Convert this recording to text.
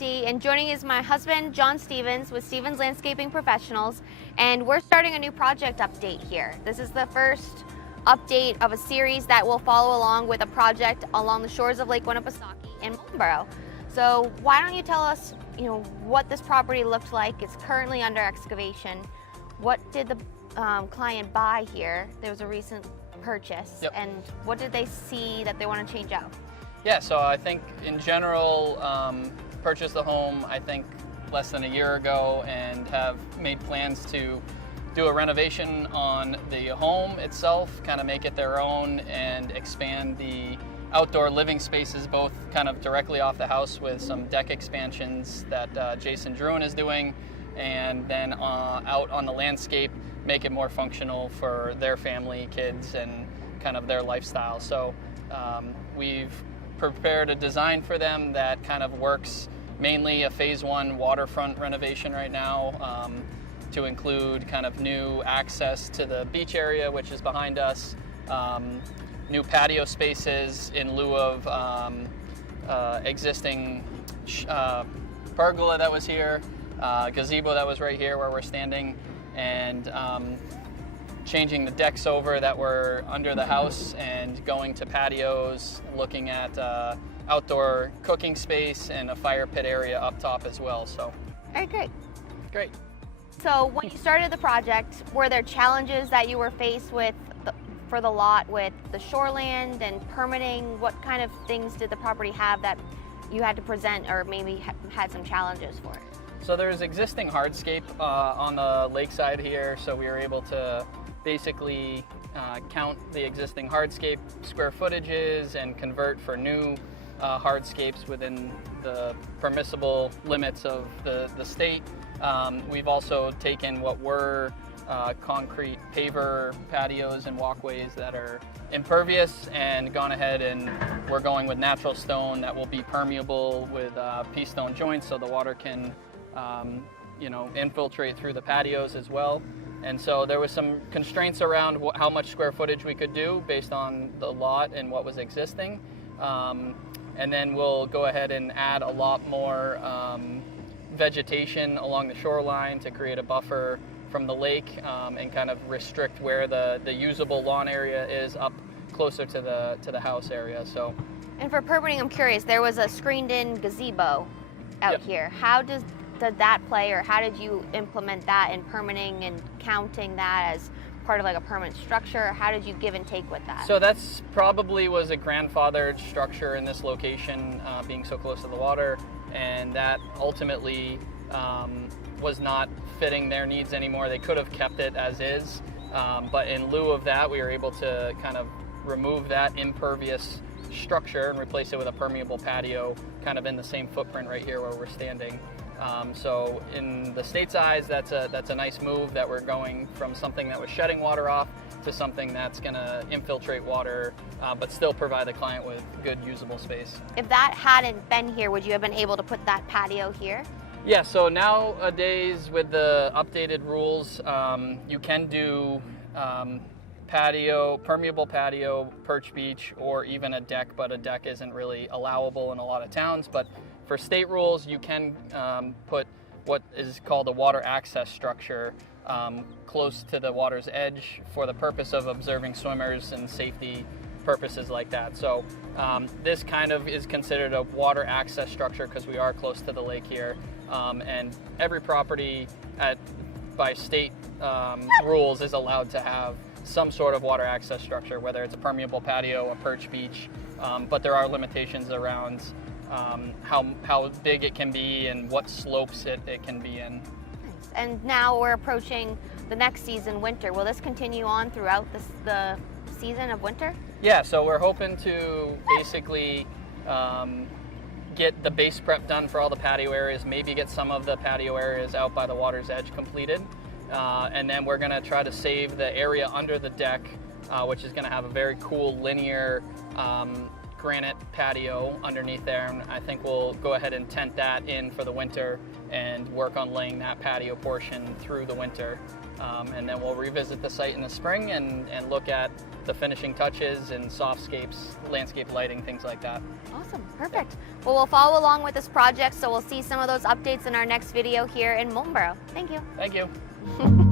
Realty, and joining is my husband, John Stevens, with Stevens Landscaping Professionals, and we're starting a new project update here. This is the first update of a series that will follow along with a project along the shores of Lake Winnipesaukee in Moultonborough. So why don't you tell us, what this property looked like? It's currently under excavation. What did the client buy here? There was a recent purchase, and what did they see that they want to change out? Yeah, so I think in general, purchased the home, I think less than a year ago, and have made plans to do a renovation on the home itself, kind of make it their own and expand the outdoor living spaces, both kind of directly off the house with some deck expansions that Jason Druin is doing, and then out on the landscape, make it more functional for their family, kids, and kind of their lifestyle. So we've prepared a design for them that kind of works, mainly a phase 1 waterfront renovation right now, to include kind of new access to the beach area, which is behind us, new patio spaces in lieu of existing pergola that was here, gazebo that was right here where we're standing, and changing the decks over that were under the house and going to patios, looking at outdoor cooking space and a fire pit area up top as well. So, All right, great. Great. So when you started the project, were there challenges that you were faced with for the lot with the shoreland and permitting? What kind of things did the property have that you had to present or maybe had some challenges for it? So there's existing hardscape on the lakeside here, so we were able to basically count the existing hardscape square footages and convert for new hardscapes within the permissible limits of the state. We've also taken what were concrete paver patios and walkways that are impervious and gone ahead and we're going with natural stone that will be permeable with pea stone joints so the water can infiltrate through the patios as well. And so there was some constraints around how much square footage we could do based on the lot and what was existing. And then we'll go ahead and add a lot more vegetation along the shoreline to create a buffer from the lake and kind of restrict where the usable lawn area is up closer to the house area. So. And for permitting, I'm curious, there was a screened-in gazebo out here. How did that play, or how did you implement that in permitting and counting that as part of like a permanent structure? How did you give and take with that? So that's probably was a grandfathered structure in this location, being so close to the water, and that ultimately was not fitting their needs anymore. They could have kept it as is, but in lieu of that, we were able to kind of remove that impervious structure and replace it with a permeable patio, kind of in the same footprint right here where we're standing. So in the state's eyes, that's a nice move that we're going from something that was shedding water off to something that's going to infiltrate water, but still provide the client with good usable space. If that hadn't been here, would you have been able to put that patio here? Yeah, so nowadays with the updated rules, you can do permeable patio, perch beach, or even a deck, but a deck isn't really allowable in a lot of towns. But for state rules, you can put what is called a water access structure close to the water's edge for the purpose of observing swimmers and safety purposes like that. So this kind of is considered a water access structure because we are close to the lake here. And every property by state rules is allowed to have some sort of water access structure, whether it's a permeable patio, a perch beach, but there are limitations around how big it can be and what slopes it can be in. Nice. And now we're approaching the next season, winter. Will this continue on throughout the season of winter? Yeah, so we're hoping to basically get the base prep done for all the patio areas, maybe get some of the patio areas out by the water's edge completed. And then we're going to try to save the area under the deck, which is going to have a very cool linear granite patio underneath there. And I think we'll go ahead and tent that in for the winter and work on laying that patio portion through the winter. And then we'll revisit the site in the spring and look at the finishing touches and softscapes, landscape lighting, things like that. Awesome, perfect. Well, we'll follow along with this project, so we'll see some of those updates in our next video here in Moultonborough. Thank you. Thank you.